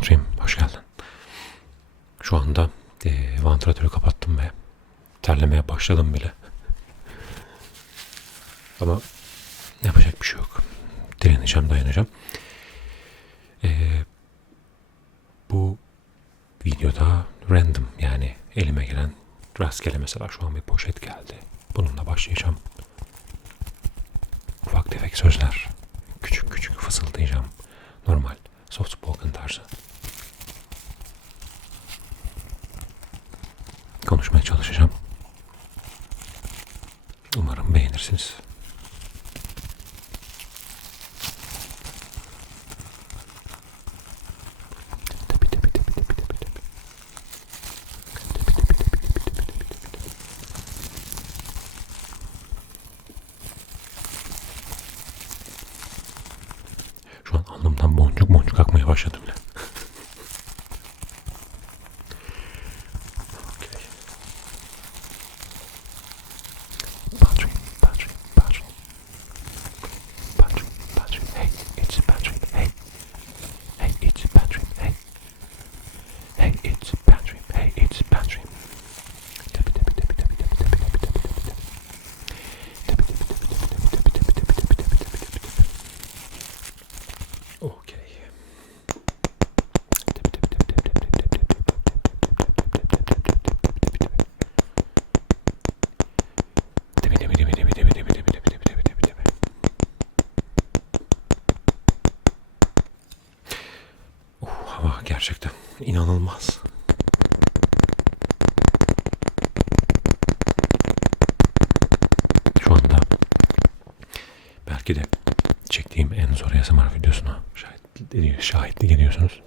Patrim, hoş geldin. Şu anda e, vantilatörü kapattım ve terlemeye başladım bile. Ama yapacak bir şey yok. Direneceğim, dayanacağım. E, bu videoda random yani elime gelen rastgele mesela şu an bir poşet geldi. Bununla başlayacağım. Ufak tefek sözler. Küçük küçük fısıldayacağım. Normal. Soft spoken tarzı. konuşmaya çalışacağım. Umarım beğenirsiniz. Şu an alnımdan boncuk boncuk akmaya başladı bile. İnanılmaz. Şu anda belki de çektiğim en zor ASMR videosuna şahit, şahitlik ediyorsunuz.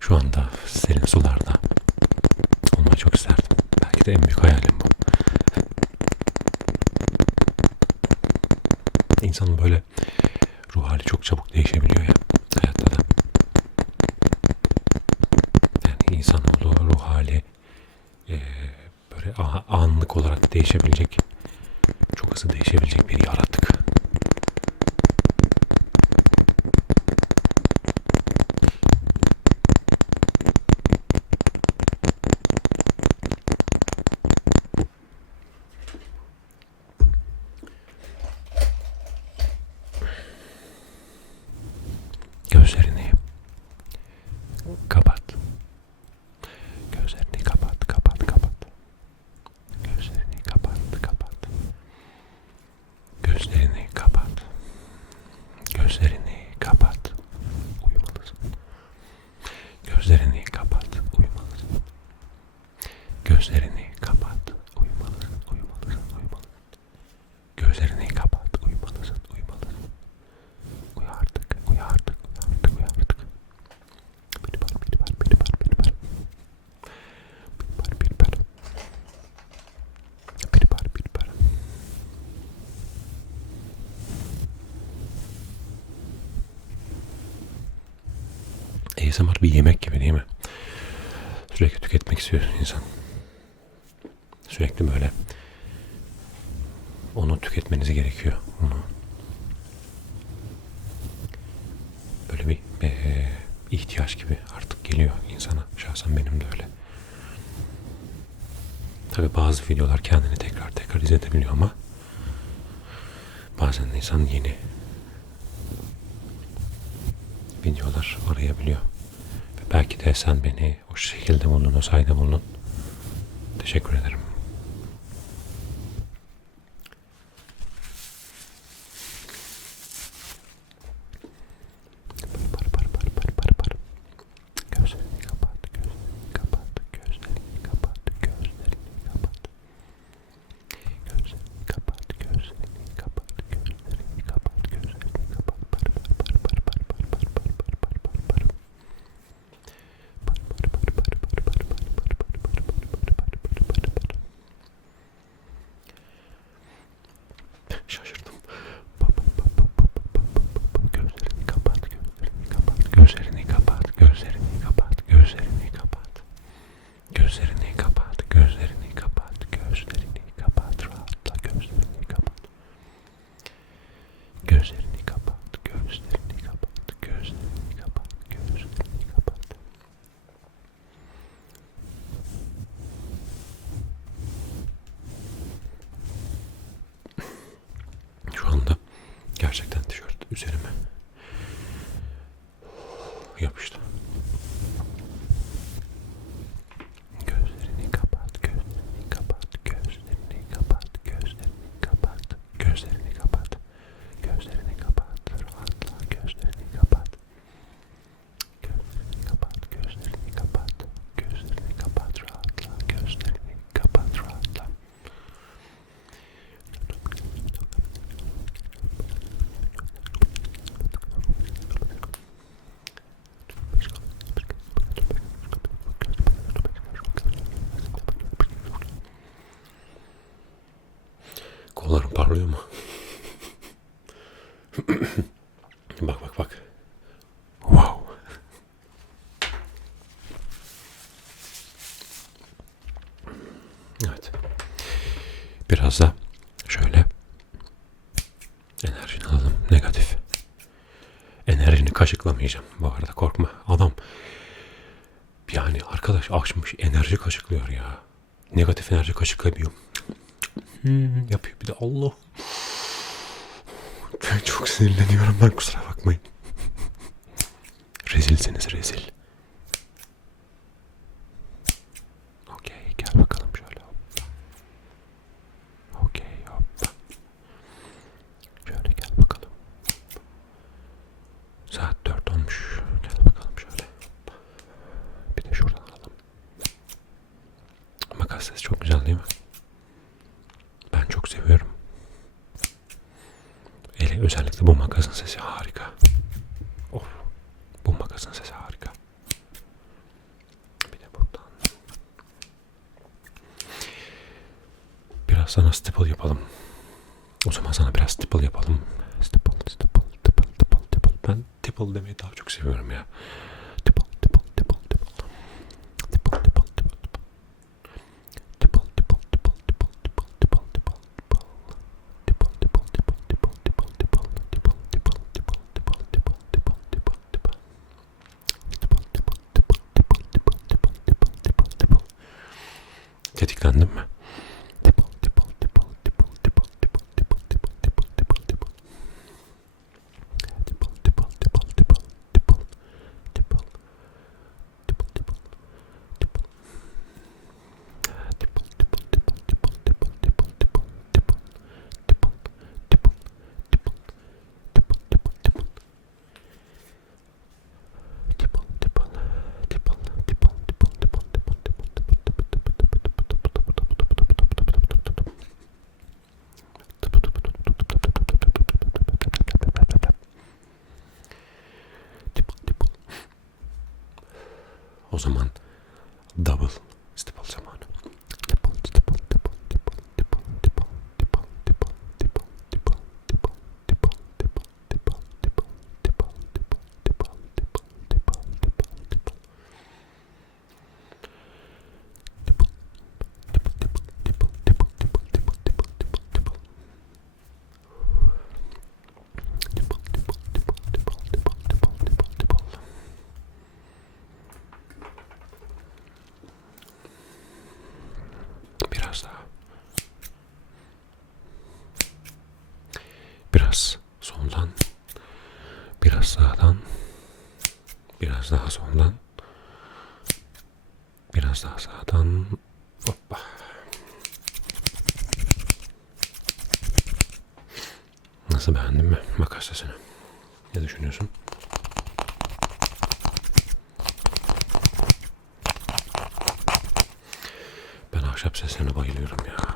Şu anda serin sularda olmayı çok isterdim. Belki de en büyük hayalim bu. İnsanın böyle ruh hali çok çabuk değişebiliyor ya hayatta da. Yani insanoğlu ruh hali eee, böyle anlık olarak değişebilecek, çok hızlı değişebilecek bir yaratık. Gözlerini kapat. Gözlerini kapat, kapat, kapat. Gözlerini kapat, kapat. Gözlerini kapat. Gözlerini kapat. Uyumalısın. Gözlerini kapat, uyumalısın. Gözlerini kapat, uyumalısın, uyumalısın, uyumalısın. Gözlerini kapat, uyumalısın, uyumalısın. Uyu artık, uyu artık, uyu artık, uyu artık. Bir par, bir par, bir par, bir par. Bir par, bir par. Bir par, bir par. ASMR bir yemek gibi değil mi? Sürekli tüketmek istiyor insan. Sürekli böyle onu tüketmeniz gerekiyor. Onu böyle bir eee, ihtiyaç gibi artık geliyor insana. Şahsen benim de öyle. Tabi bazı videolar kendini tekrar tekrar izletebiliyor ama bazen insan yeni videolar arayabiliyor. Belki de sen beni o şekilde buldun, o sayede buldun. Teşekkür ederim. Gözlerini kapat. Gözlerini kapat. Gözlerini kapat. Gözlerini kapat. Gözlerini kapat. Rahatla gözlerini kapat. Gözlerini kapat. Gözlerini kapat. Gözlerini kapat. Gözlerini kapat. Şu anda gerçekten tişört üzerime yapıştı. Parlıyor mu? bak bak bak. Wow. Evet. Biraz da şöyle enerjini alalım. Negatif. Enerjini kaşıklamayacağım bu arada korkma. Adam yani arkadaş açmış enerji kaşıklıyor ya. Negatif enerji kaşıklamıyor. Hmm, yapıyor bir de Allah. Ben çok sinirleniyorum ben kusura bakmayın. Rezilsiniz rezil. Okey gel bakalım şöyle hoppa. Okey hoppa. Şöyle gel bakalım. Saat dört olmuş. Gel bakalım şöyle. Hoppa. Bir de şuradan alalım. Makas sesi çok güzel değil mi? Ben çok seviyorum. Hele özellikle bu makasın sesi harika. Of. Bu makasın sesi harika. Bir de buradan. Biraz sana stipple yapalım. O zaman sana biraz stipple yapalım. Stipple, stipple, stipple, stipple, stipple. Ben stipple demeyi daha çok seviyorum ya. O zaman double Nasıl beğendin mi makas sesini? Ne düşünüyorsun? Ben ahşap seslerine bayılıyorum ya.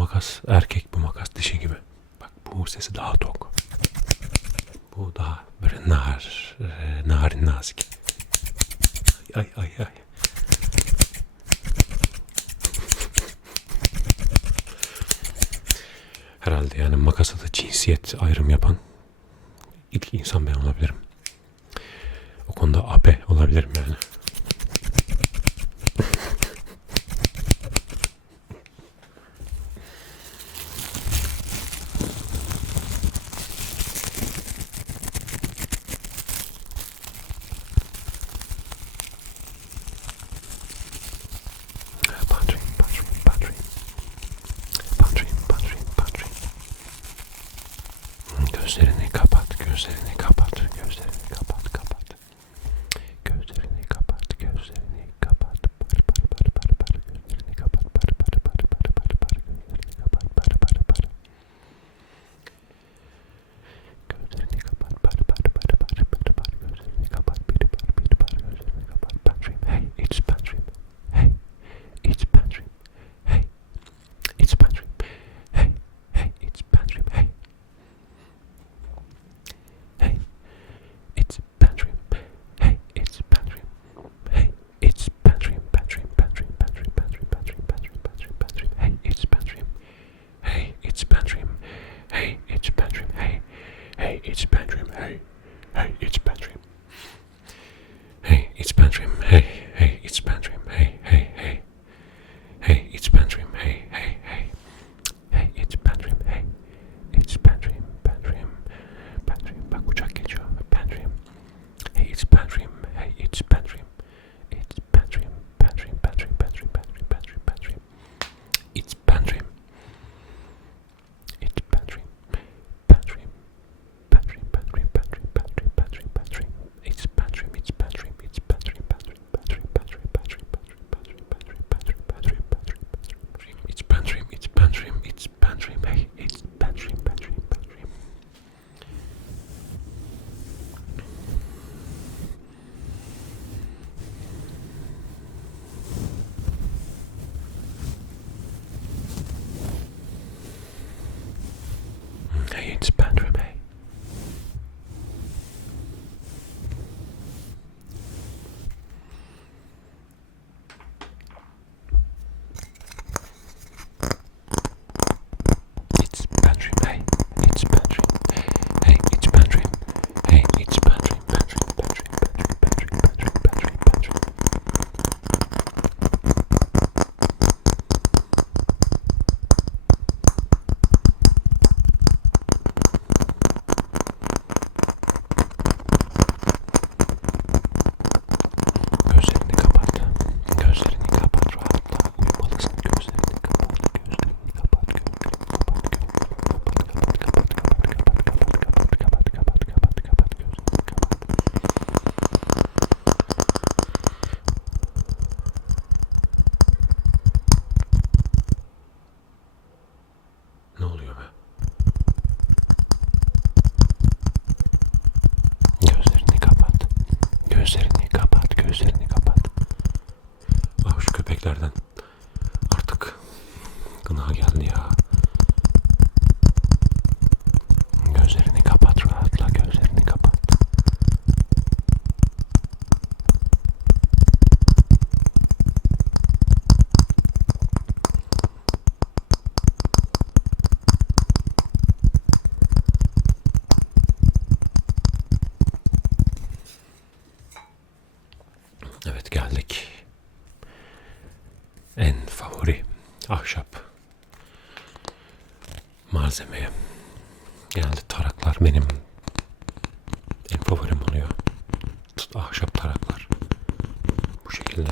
makas erkek bu makas dişi gibi. Bak bu sesi daha tok. Bu daha böyle nar, e, narin nazik. Ay ay ay. Herhalde yani makasa da cinsiyet ayrım yapan ilk insan ben olabilirim. O konuda ape olabilirim yani. malzemeye. Genelde taraklar benim en favorim oluyor. Ahşap taraklar. Bu şekilde.